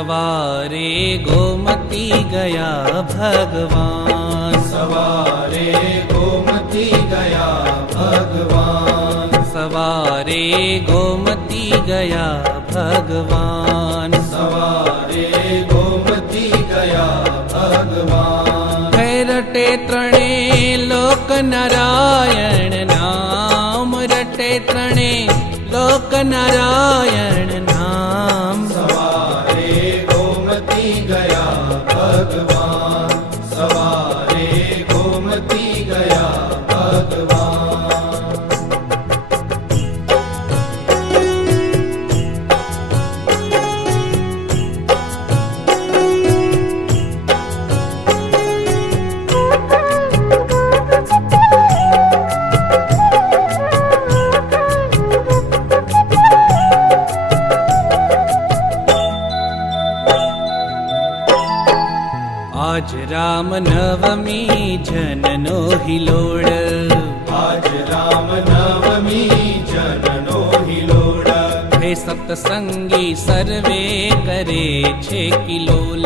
सवारे गोमती गया भगवान, सवारे गोमती गया भगवान, सवारे गोमती गया भगवान, सवारे गोमती गया भगवान। रटे त्रणे लोक नारायण नाम, रटे त्रणे लोक नारायण नाम। सवारे गोमती गया भगवान, सवारे गोमती गया भगवान। आज राम नवमी जननो हिलोड़, आज राम नवमी जननो हिलोड़। हे सत्संगी सर्वे करे छे किलोल,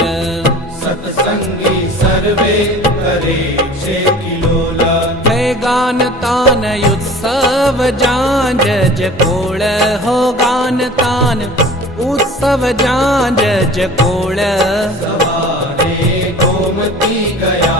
सत्संगी सर्वे करे छे किलोल। हे गान तान उत्सव जांज जकोड़, हो गान तान उत्सव जांज जकोड़। सवारे गोमती गया